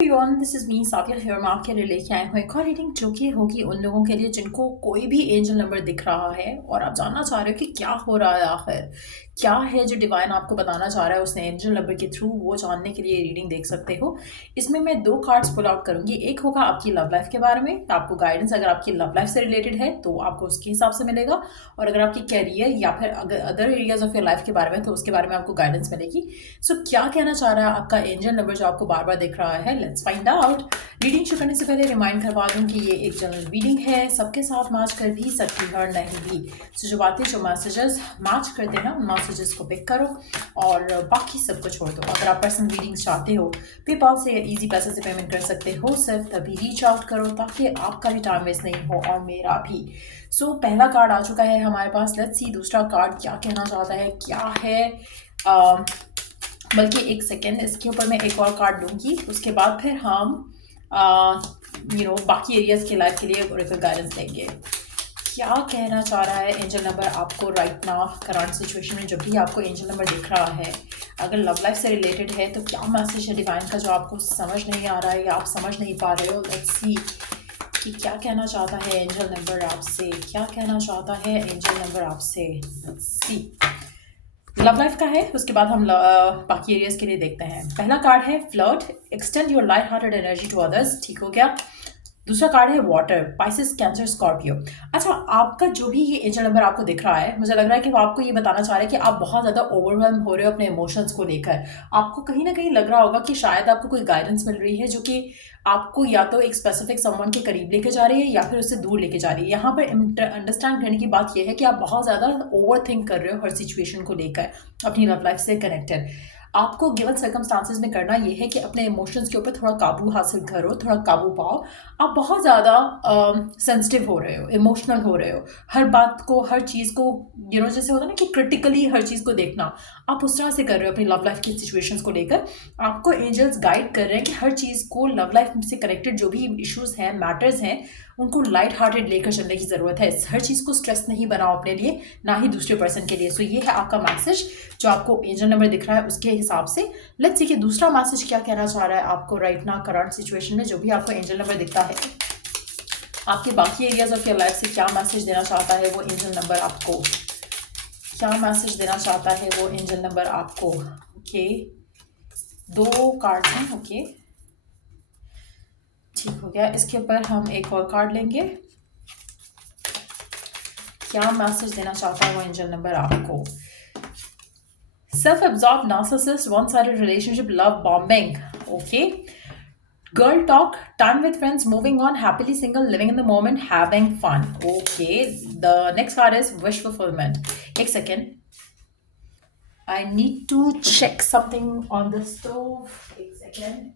Everyone, this is me Saikia here. मैं आपके लिए लेके आए हुए एक और रीडिंग जो कि होगी उन लोगों के लिए जिनको कोई भी एंजल नंबर दिख रहा है और आप जानना चाह रहे हो कि क्या हो रहा है, आखिर क्या है जो डिवाइन आपको बताना चाह रहा है उसने एंजल नंबर के थ्रू। वो जानने के लिए रीडिंग देख सकते हो। इसमें मैं दो कार्ड्स पुल आउट करूंगी। एक होगा आपकी लव लाइफ के बारे में, आपको गाइडेंस अगर आपकी लव लाइफ से रिलेटेड है तो आपको उसके हिसाब से मिलेगा, और अगर आपकी कैरियर या फिर अगर other areas of your life के बारे में तो उसके बारे में आपको गाइडेंस मिलेगी। सो क्या कहना चाह रहा है आपका एंजल नंबर जो आपको बार बार दिख रहा है, लेट्स फाइंड आउट। रीडिंग शुरू करने से पहले रिमाइंड करवा दूं कि ये एक जनरल रीडिंग है, सबके साथ मैच कर भी सकती है और नहीं भी। सो जो बातें जो मैसेजेस मैच करते हैं उन मैसेजेस को पिक करो और बाकी सबको छोड़ दो। अगर आप पर्सनल रीडिंग्स चाहते हो पेपाल से या इजी पैसे से पेमेंट कर सकते हो, सिर्फ तभी रीच आउट करो ताकि आपका भी टाइम वेस्ट नहीं हो और मेरा भी। सो पहला कार्ड आ चुका है हमारे पास। लेट्स सी दूसरा कार्ड क्या कहना चाहता है, क्या है। बल्कि एक सेकेंड, इसके ऊपर मैं एक और कार्ड लूँगी, उसके बाद फिर हम बाकी एरियाज के लाइफ के लिए ओरेकल गाइडेंस देंगे। क्या कहना चाह रहा है एंजल नंबर आपको राइट नाउ करंट सिचुएशन में। जब भी आपको एंजल नंबर दिख रहा है, अगर लव लाइफ से रिलेटेड है तो क्या मैसेज है डिवाइन का जो आपको समझ नहीं आ रहा है या आप समझ नहीं पा रहे हो। लेट्स सी कि क्या कहना चाहता है एंजल नंबर आपसे, क्या कहना चाहता है एंजल नंबर आपसे। लेट्स सी लव लाइफ का है, उसके बाद हम बाकी एरियाज के लिए देखते हैं। पहला कार्ड है flirt, extend your light hearted energy to others, ठीक हो गया। दूसरा कार्ड है वाटर, पाइसेस कैंसर स्कॉर्पियो। अच्छा, आपका जो भी ये एंजल नंबर आपको दिख रहा है, मुझे लग रहा है कि वो आपको ये बताना चाह रहे हैं कि आप बहुत ज़्यादा ओवरवेल्म हो रहे हो अपने इमोशंस को लेकर। आपको कहीं ना कहीं लग रहा होगा कि शायद आपको कोई गाइडेंस मिल रही है जो कि आपको या तो एक स्पेसिफिक समवन के करीब लेके जा रही है या फिर उससे दूर लेके जा रही है। यहाँ पर अंडरस्टैंड करने की बात यह है कि आप बहुत ज़्यादा ओवर थिंक कर रहे हो हर सिचुएशन को लेकर अपनी लव लाइफ से कनेक्टेड। आपको गिवन सर्कमस्टांसेस में करना ये है कि अपने इमोशंस के ऊपर थोड़ा काबू हासिल करो, थोड़ा काबू पाओ। आप बहुत ज़्यादा सेंसिटिव हो रहे हो, इमोशनल हो रहे हो, हर बात को, हर चीज़ को जैसे होता है ना कि क्रिटिकली हर चीज़ को देखना, आप उस तरह से कर रहे हो अपनी लव लाइफ की सिचुएशंस को लेकर। आपको एंजल्स गाइड कर रहे हैं कि हर चीज़ को, लव लाइफ से कनेक्टेड जो भी इश्यूज हैं, मैटर्स हैं, उनको लाइट हार्टेड लेकर चलने की ज़रूरत है। हर चीज़ को स्ट्रेस नहीं बनाओ अपने लिए, ना ही दूसरे पर्सन के लिए। सो ये है आपका मैसेज जो आपको एंजल नंबर दिख रहा है उसके हिसाब से। लेट्स सी कि दूसरा मैसेज क्या कहना चाह रहा है आपको राइट नाउ करंट सिचुएशन में। जो भी आपको एंजल नंबर दिखता है, आपके बाकी एरियाज ऑफ योर लाइफ से क्या मैसेज देना चाहता है वो एंजल नंबर आपको, क्या मैसेज देना चाहता है वो एंजल नंबर आपको। ओके, दो कार्ड्स हैं। ओके, ठीक हो गया। इसके ऊपर हम एक और कार्ड लेंगे। क्या मैसेज देना चाहता है वो एंजल नंबर आपको। Self-absorbed narcissist, one-sided relationship, love bombing. Okay. Girl talk, time with friends, moving on, happily single, living in the moment, having fun. Okay. The next card is wish fulfillment. एक second. I need to check something on the stove. एक second.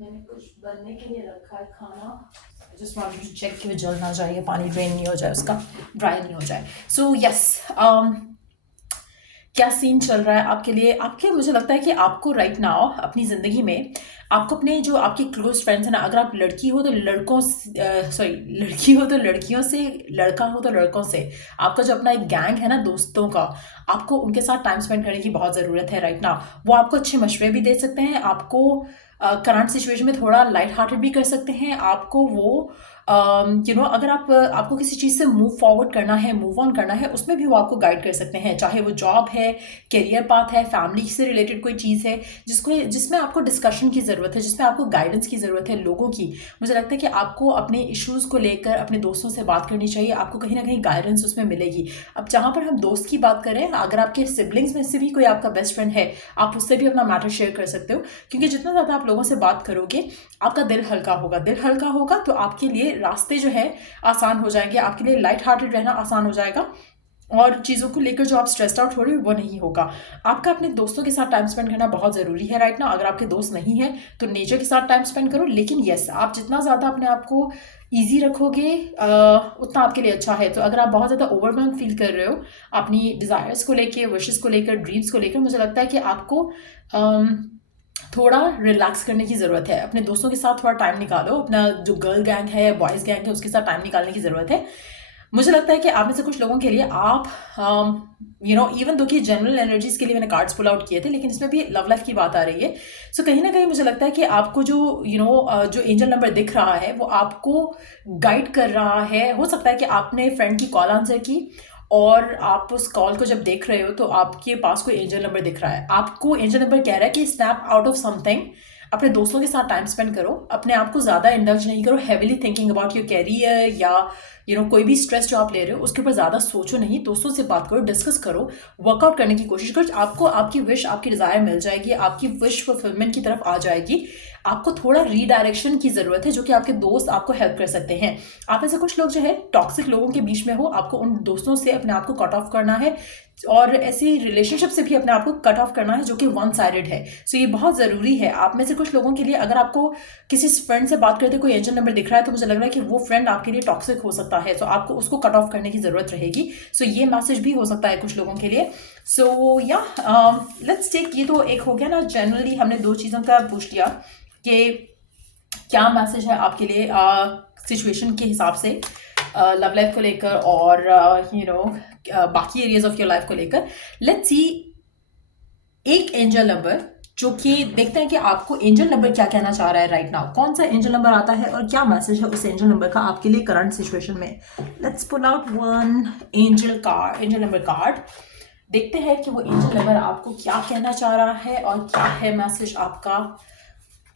मैंने कुछ बनने के लिए रखा है खाना। जस्ट वांटेड टू चेक कि वो जल ना जाए, पानी ड्रेन नहीं हो जाए, उसका ड्राई नहीं हो जाए। सो यस, क्या सीन चल रहा है आपके लिए। आपके मुझे लगता है कि आपको राइट नाउ अपनी ज़िंदगी में आपको अपने जो आपके क्लोज फ्रेंड्स हैं ना, अगर आप लड़की हो तो लड़कों, सॉरी लड़की हो तो लड़कियों से, लड़का हो तो लड़कों से, आपका जो अपना एक गैंग है ना दोस्तों का, आपको उनके साथ टाइम स्पेंड करने की बहुत ज़रूरत है राइट नाउ। वो आपको अच्छे मशवरे भी दे सकते हैं, आपको करंट सिचुएशन में थोड़ा लाइट हार्टेड भी कर सकते हैं। आपको वो अगर आपको किसी चीज़ से मूव फॉरवर्ड करना है, मूव ऑन करना है, उसमें भी वो आपको गाइड कर सकते हैं। चाहे वो जॉब है, करियर पाथ है, फैमिली से रिलेटेड कोई चीज़ है जिसमें आपको डिस्कशन की ज़रूरत है, जिसमें आपको गाइडेंस की ज़रूरत है लोगों की। मुझे लगता है कि आपको अपने इश्यूज़ को लेकर अपने दोस्तों से बात करनी चाहिए, आपको कहीं ना कहीं गाइडेंस उसमें मिलेगी। अब जहाँ पर हम दोस्त की बात करें, अगर आपके सिबलिंग्स में से भी कोई आपका बेस्ट फ्रेंड है, आप उससे भी अपना मैटर शेयर कर सकते हो, क्योंकि जितना ज़्यादा आप लोगों से बात करोगे आपका दिल हल्का होगा। दिल हल्का होगा तो आपके लिए रास्ते जो है आसान हो जाएंगे, आपके लिए लाइट हार्टेड रहना आसान हो जाएगा, और चीज़ों को लेकर जो आप स्ट्रेस्ड आउट हो रहे हो वो नहीं होगा। आपका अपने दोस्तों के साथ टाइम स्पेंड करना बहुत ज़रूरी है राइट ना। अगर आपके दोस्त नहीं है तो नेचर के साथ टाइम स्पेंड करो, लेकिन यस, आप जितना ज़्यादा अपने आप को ईजी रखोगे उतना आपके लिए अच्छा है। तो अगर आप बहुत ज़्यादा ओवरवेल्म फील कर रहे हो अपनी डिज़ायर्स को लेकर, विशेस को लेकर, ड्रीम्स को लेकर, मुझे लगता है कि आपको थोड़ा रिलैक्स करने की ज़रूरत है। अपने दोस्तों के साथ थोड़ा टाइम निकालो, अपना जो गर्ल गैंग है, बॉयज़ गैंग है, उसके साथ टाइम निकालने की ज़रूरत है। मुझे लगता है कि आप में से कुछ लोगों के लिए आप इवन दो कि जनरल एनर्जीज के लिए मैंने कार्ड्स पुल आउट किए थे, लेकिन इसमें भी लव लाइफ की बात आ रही है। सो कहीं ना कहीं मुझे लगता है कि आपको जो जो एंजल नंबर दिख रहा है वो आपको गाइड कर रहा है। हो सकता है कि आपने फ्रेंड की कॉल आंसर की और आप उस कॉल को जब देख रहे हो तो आपके पास कोई एंजल नंबर दिख रहा है। आपको एंजल नंबर कह रहा है कि स्नैप आउट ऑफ समथिंग, अपने दोस्तों के साथ टाइम स्पेंड करो, अपने आप को ज़्यादा इंडल्ज नहीं करो heavily thinking about your career या कोई भी स्ट्रेस जो आप ले रहे हो उसके ऊपर ज़्यादा सोचो नहीं। दोस्तों से बात करो, डिस्कस करो, वर्कआउट करने की कोशिश करो। आपको आपकी विश, आपकी डिज़ायर मिल जाएगी, आपकी विश फुलफिलमेंट की तरफ आ जाएगी। आपको थोड़ा रीडायरेक्शन की ज़रूरत है जो कि आपके दोस्त आपको हेल्प कर सकते हैं। आप ऐसे कुछ लोग जो है टॉक्सिक लोगों के बीच में हो, आपको उन दोस्तों से अपने आप को कट ऑफ करना है और ऐसी रिलेशनशिप से भी अपने आप को कट ऑफ करना है जो कि वन साइडेड है। सो ये बहुत ज़रूरी है आप में से कुछ लोगों के लिए। अगर आपको किसी फ्रेंड से बात करते कोई एंजल नंबर दिख रहा है तो मुझे लग रहा है कि वो फ्रेंड आपके लिए टॉक्सिक हो सकता है, तो आपको उसको कट ऑफ करने की ज़रूरत रहेगी। सो ये मैसेज भी हो सकता है कुछ लोगों के लिए। सो या लेट्स टेक, ये तो एक हो गया ना, जनरली हमने दो चीज़ों का पूछ लिया कि क्या मैसेज है आपके लिए सिचुएशन के हिसाब से लव लाइफ को लेकर और बाकी एरियाज ऑफ योर लाइफ को लेकर। लेट्स सी एक एंजल नंबर जो कि देखते हैं कि आपको एंजल नंबर क्या कहना चाह रहा है राइट नाउ। कौन सा एंजल नंबर आता है और क्या मैसेज है उस एंजल नंबर का आपके लिए करंट सिचुएशन में। Let's pull out one angel number card. देखते हैं कि वो एंजल नंबर आपको क्या कहना चाह रहा है और क्या है मैसेज आपका।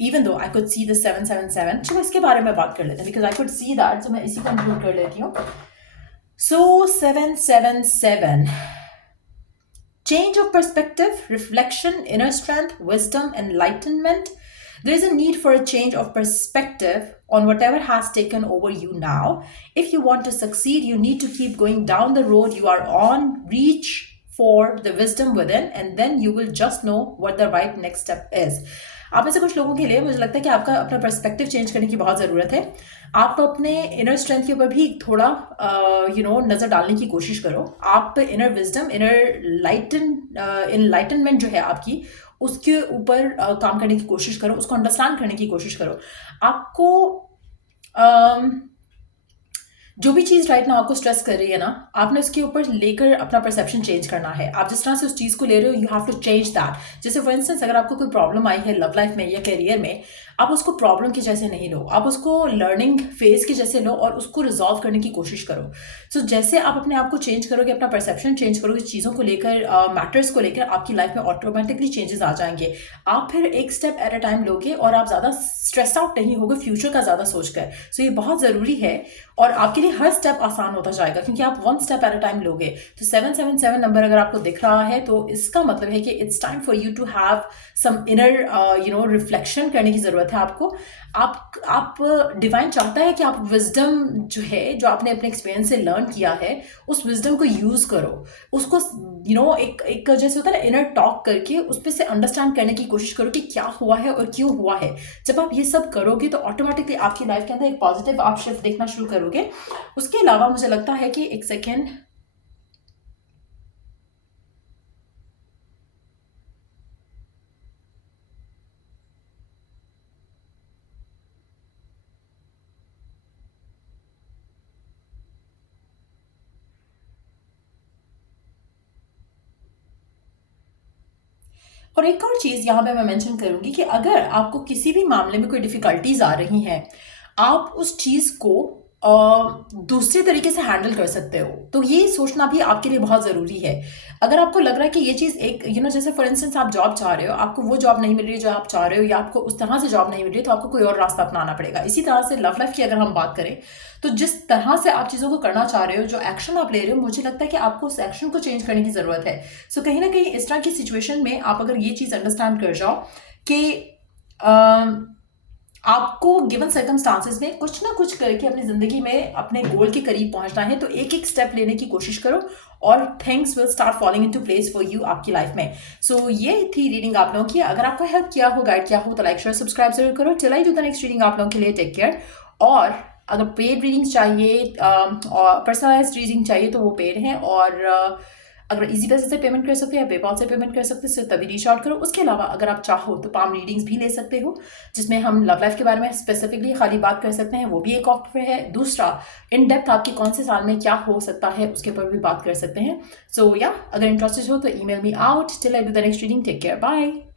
Even though I could see the 777, चलो इसके बारे में बात कर लेते हैं because I could see that, so मैं इसी को इंक्लूड कर लेती हूँ। So 777, change of perspective, reflection, inner strength, wisdom, enlightenment. There is a need for a change of perspective on whatever has taken over you now. If you want to succeed, you need to keep going down the road you are on. Reach for the wisdom within, and then you will just know what the right next step is. आप में से कुछ लोगों के लिए मुझे लगता है कि आपका अपना पर्सपेक्टिव चेंज करने की बहुत ज़रूरत है। आप अपने इनर स्ट्रेंथ के ऊपर भी थोड़ा नज़र डालने की कोशिश करो। आप इनर विजडम, इनलाइटनमेंट जो है आपकी, उसके ऊपर काम करने की कोशिश करो, उसको अंडरस्टैंड करने की कोशिश करो। आपको जो भी चीज़ राइट ना आपको स्ट्रेस कर रही है ना, आपने उसके ऊपर लेकर अपना परसेप्शन चेंज करना है। आप जिस तरह से उस चीज़ को ले रहे हो, you have to change that. जैसे फॉर इंस्टेंस अगर आपको कोई प्रॉब्लम आई है लव लाइफ में या करियर में, आप उसको प्रॉब्लम के जैसे नहीं लो, आप उसको लर्निंग फेज के जैसे लो और उसको रिजॉल्व करने की कोशिश करो। सो जैसे आप अपने आप को चेंज करोगे, अपना परसेप्शन चेंज करोगे चीज़ों को लेकर, मैटर्स को लेकर, आपकी लाइफ में ऑटोमेटिकली चेंजेस आ जाएंगे। आप फिर एक स्टेप एट अ टाइम लोगे और आप ज़्यादा स्ट्रेस आउट नहीं होगे फ्यूचर का ज़्यादा सोचकर। सो ये बहुत ज़रूरी है और आपके लिए हर स्टेप आसान होता जाएगा क्योंकि आप one step at a time लोगे। तो 777 नंबर अगर आपको दिख रहा है तो इसका मतलब है कि it's time for you to have some inner reflection करने की ज़रूरत है आपको। आप डिवाइन चाहता है कि आप विजडम जो है, जो आपने अपने एक्सपीरियंस से लर्न किया है, उस विजडम को यूज़ करो। उसको एक जैसे होता है ना, इनर टॉक करके उस पर से अंडरस्टैंड करने की कोशिश करो कि क्या हुआ है और क्यों हुआ है। जब आप ये सब करोगे तो ऑटोमेटिकली आपकी लाइफ के अंदर एक पॉजिटिव आप शिफ्ट देखना शुरू करोगे। उसके अलावा मुझे लगता है कि एक सेकेंड, और एक और चीज़ यहाँ पे मैं मेंशन करूँगी कि अगर आपको किसी भी मामले में कोई डिफ़िकल्टीज आ रही हैं, आप उस चीज़ को दूसरे तरीके से हैंडल कर सकते हो। तो ये सोचना भी आपके लिए बहुत ज़रूरी है। अगर आपको लग रहा है कि ये चीज़ एक जैसे फॉर इंस्टेंस आप जॉब चाह रहे हो, आपको वो जॉब नहीं मिल रही है जो आप चाह रहे हो, या आपको उस तरह से जॉब नहीं मिल रही है, तो आपको कोई और रास्ता अपनाना पड़ेगा। इसी तरह से लव लाइफ की अगर हम बात करें तो जिस तरह से आप चीज़ों को करना चाह रहे हो, जो एक्शन आप ले रहे हो, मुझे लगता है कि आपको उस एक्शन को चेंज करने की ज़रूरत है। सो कहीं ना कहीं इस तरह की सिचुएशन में आप अगर ये चीज़ अंडरस्टैंड कर जाओ कि आपको गिवन सर्कमस्टांसेस में कुछ ना कुछ करके अपनी ज़िंदगी में अपने गोल के करीब पहुंचना है, तो एक एक स्टेप लेने की कोशिश करो और things will start falling into place for you आपकी लाइफ में। सो ये थी रीडिंग आप लोगों की। अगर आपको हेल्प किया हो, गाइड किया हो, तो लाइक शेयर सब्सक्राइब जरूर करो। चला ही जो नेक्स्ट रीडिंग आप लोगों के लिए। Take care. और अगर पेड रीडिंग्स चाहिए और पर्सनलाइज्ड रीडिंग चाहिए तो वो पेड हैं, और अगर ईज़ी पैसे से पेमेंट कर सकते हो या पेपाल से पेमेंट कर सकते हो सिर्फ तभी रीच आउट करो। उसके अलावा अगर आप चाहो तो पाम रीडिंग्स भी ले सकते हो, जिसमें हम लव लाइफ के बारे में स्पेसिफिकली खाली बात कर सकते हैं, वो भी एक ऑफर है। दूसरा, इन डेप्थ आपके कौन से साल में क्या हो सकता है उसके ऊपर भी बात कर सकते हैं। सो या अगर इंटरेस्टेड हो तो email me out. Till I do the next reading, take care, bye.